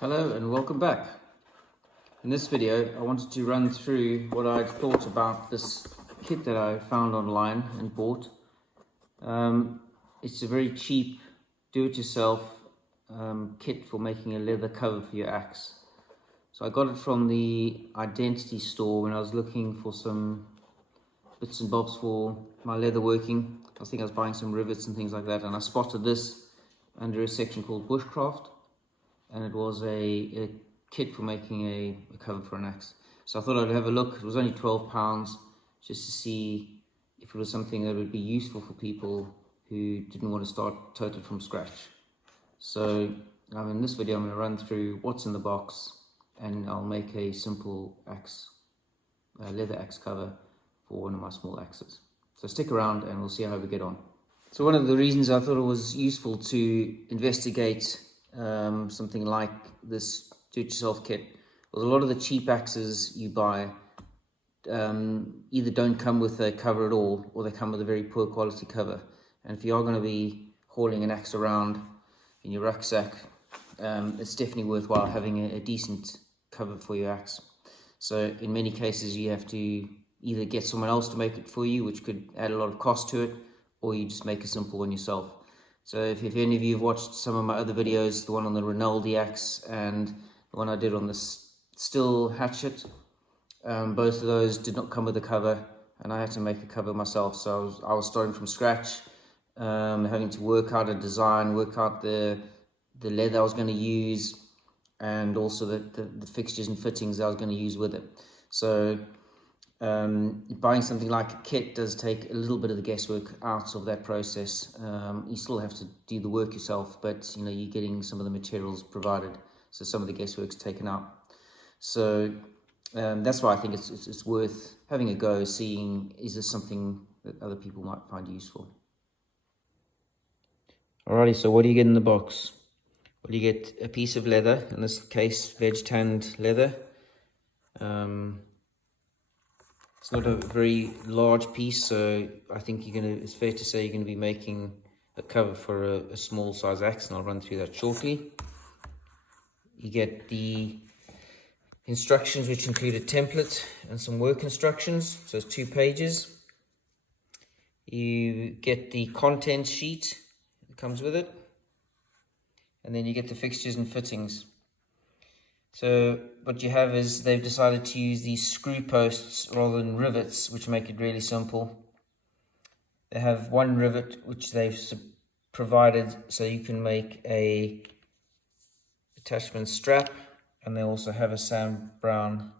Hello and welcome back. In this video I wanted to run through what I'd thought about this kit that I found online and bought. It's a very cheap do-it-yourself kit for making a leather cover for your axe. So I got it from the Identity store when I was looking for some bits and bobs for my leather working. I think I was buying some rivets and things like that, and I spotted this under a section called bushcraft. And it was a kit for making a cover for an axe. So I thought I'd have a look. It was only £12 just to see if it was something that would be useful for people who didn't want to start totally from scratch. So in this video I'm going to run through what's in the box, and I'll make a simple axe, leather axe cover for one of my small axes. So stick around and we'll see how we get on. So one of the reasons I thought it was useful to investigate something like this do-it-yourself kit was a lot of the cheap axes you buy either don't come with a cover at all, or they come with a very poor quality cover. And if you are going to be hauling an axe around in your rucksack, it's definitely worthwhile having a decent cover for your axe. So in many cases you have to either get someone else to make it for you, which could add a lot of cost to it, or you just make a simple one yourself. So if any of you have watched some of my other videos, the one on the Rinaldi axe and the one I did on the Still hatchet, both of those did not come with a cover, and I had to make a cover myself. So I was starting from scratch, having to work out a design, work out the leather I was going to use, and also the fixtures and fittings I was going to use with it. So buying something like a kit does take a little bit of the guesswork out of that process. You still have to do the work yourself, but you're getting some of the materials provided, so some of the guesswork's taken out. So that's why I think it's worth having a go, seeing is this something that other people might find useful. Alrighty, so what do you get in the box? Well, you get a piece of leather, in this case veg tanned leather. It's not a very large piece, so I think it's fair to say you're going to be making a cover for a small size axe, and I'll run through that shortly. You get the instructions, which include a template and some work instructions, so it's 2 pages. You get the contents sheet that comes with it, and then you get the fixtures and fittings. So what you have is they've decided to use these screw posts rather than rivets, which make it really simple. They have one rivet which they've provided so you can make a attachment strap, and they also have a Sam Brown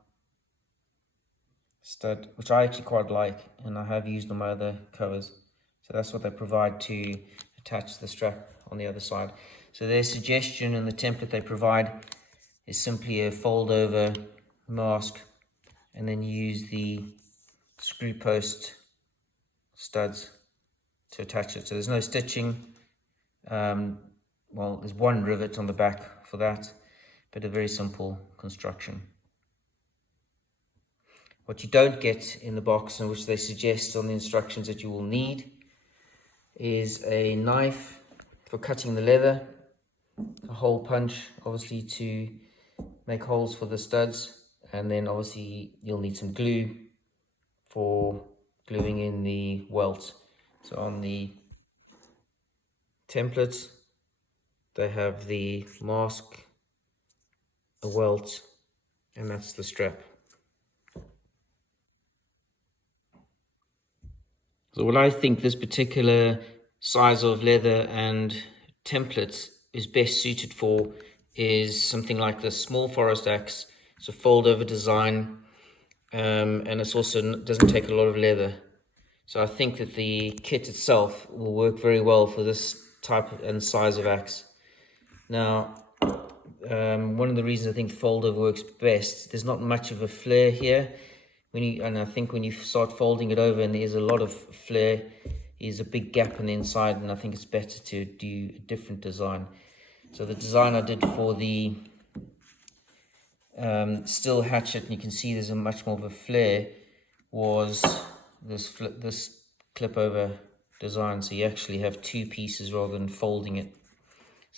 stud, which I actually quite like, and I have used on my other covers. So that's what they provide to attach the strap on the other side. So their suggestion and the template they provide is simply a fold over mask, and then you use the screw post studs to attach it. So there's no stitching. Well, there's one rivet on the back for that, but a very simple construction. What you don't get in the box, and which they suggest on the instructions that you will need, is a knife for cutting the leather, a hole punch obviously to make holes for the studs, and then obviously you'll need some glue for gluing in the welt. So on the template they have the mask, a welt, and that's the strap. So what I think this particular size of leather and template is best suited for is something like the small forest axe. It's a fold over design, and it's also doesn't take a lot of leather. So I think that the kit itself will work very well for this type and size of axe. Now, one of the reasons I think fold over works best, there's not much of a flare here. And I think when you start folding it over and there's a lot of flare, there's a big gap on the inside, and I think it's better to do a different design. So the design I did for the Still hatchet, and you can see there's a much more of a flare, was this clip over design. So you actually have 2 pieces rather than folding it.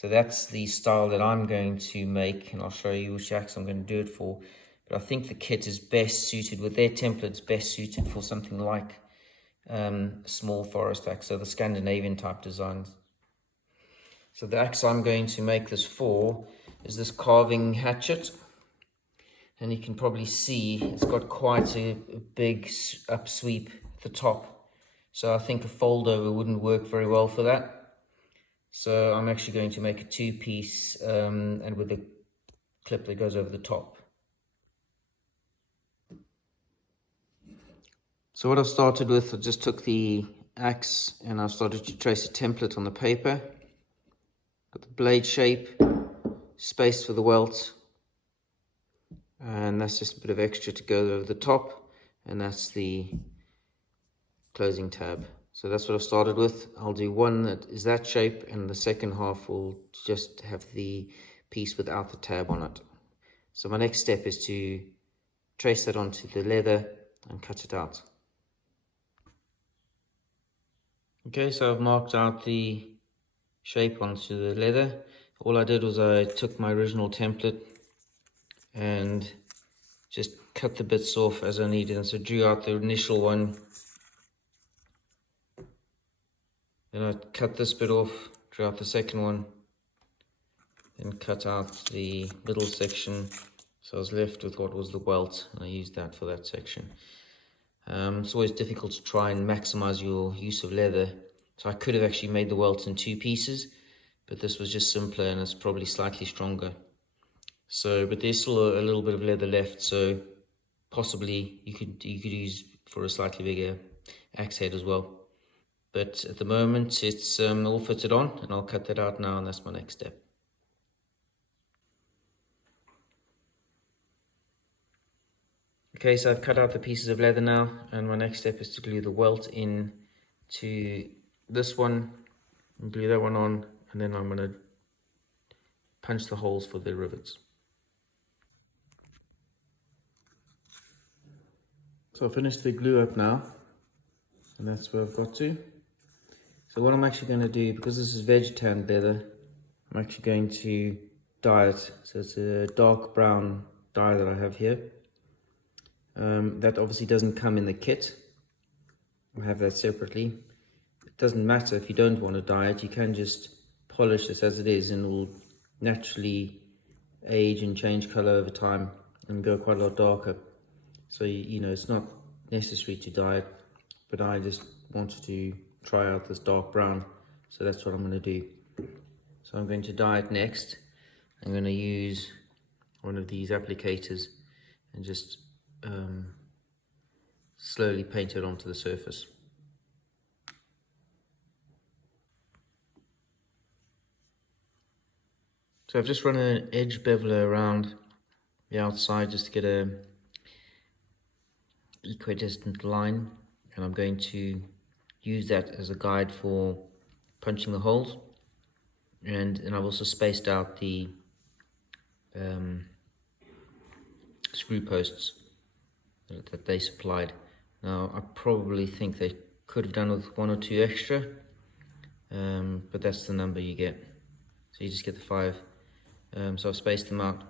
So that's the style that I'm going to make, and I'll show you which axe I'm going to do it for. But I think the kit is best suited, with their templates, best suited for something like small forest axe, so the Scandinavian type designs. So the axe I'm going to make this for is this carving hatchet. And you can probably see it's got quite a big upsweep at the top. So I think a fold over wouldn't work very well for that. So I'm actually going to make a two-piece and with a clip that goes over the top. So what I've started with, I just took the axe and I started to trace a template on the paper. Got the blade shape, space for the welt, and that's just a bit of extra to go over the top, and that's the closing tab. So that's what I've started with. I'll do one that is that shape, and the second half will just have the piece without the tab on it. So my next step is to trace that onto the leather and cut it out. Okay, so I've marked out the shape onto the leather. All I did was I took my original template and just cut the bits off as I needed, and so drew out the initial one. Then I cut this bit off, drew out the second one, then cut out the middle section. So I was left with what was the welt, and I used that for that section. It's always difficult to try and maximize your use of leather. So I could have actually made the welt in two pieces, but this was just simpler and it's probably slightly stronger. So, but there's still a little bit of leather left, so possibly you could use for a slightly bigger axe head as well. But at the moment it's all fitted on, and I'll cut that out now, and that's my next step. Okay, so I've cut out the pieces of leather now, and my next step is to glue the welt in to this one, and glue that one on, and then I'm going to punch the holes for the rivets. So I've finished the glue up now, and that's where I've got to. So what I'm actually going to do, because this is vegetarian leather, I'm actually going to dye it. So it's a dark brown dye that I have here. That obviously doesn't come in the kit. I have that separately. It doesn't matter if you don't want to dye it, you can just polish this as it is, and it will naturally age and change color over time and go quite a lot darker. So you know, it's not necessary to dye it, but I just wanted to try out this dark brown, so that's what I'm going to do. So I'm going to dye it next. I'm going to use one of these applicators and just slowly paint it onto the surface. So I've just run an edge beveler around the outside just to get a equidistant line, and I'm going to use that as a guide for punching the holes, and I've also spaced out the screw posts that they supplied. Now I probably think they could have done with one or two extra, but that's the number you get. So you just get the 5. So I've spaced them out,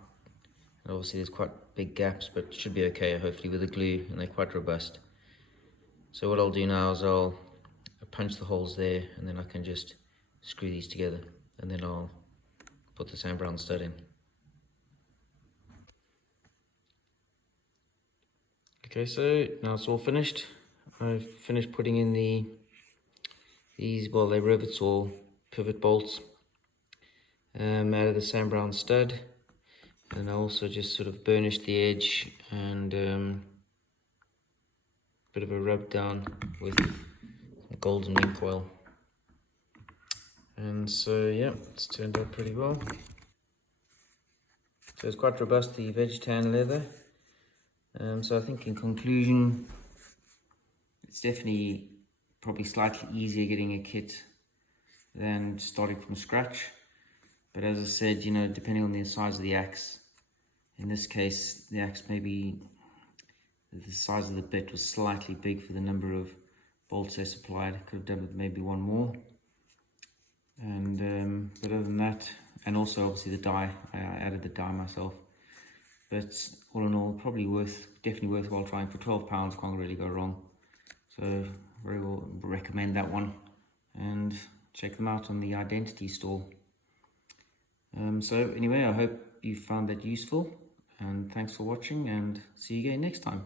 and obviously there's quite big gaps, but it should be okay hopefully with the glue, and they're quite robust. So what I'll do now is I'll punch the holes there, and then I can just screw these together, and then I'll put the sand brown stud in. Okay, so now it's all finished. I've finished putting in these, well, they're rivets or pivot bolts out of the sand brown stud, and I also just sort of burnished the edge and bit of a rub down with golden ink oil. And so yeah, it's turned out pretty well. So it's quite robust, the vegetarian leather. So I think in conclusion, it's definitely probably slightly easier getting a kit than starting from scratch. But as I said, you know, depending on the size of the axe, in this case, the axe maybe the size of the bit was slightly big for the number of bolts they supplied. Could have done with maybe one more. And but other than that, and also obviously the dye, I added the dye myself. But all in all, probably definitely worthwhile trying. For £12, can't really go wrong. So very well recommend that one, and check them out on the Identity store. So anyway, I hope you found that useful, and thanks for watching, and see you again next time.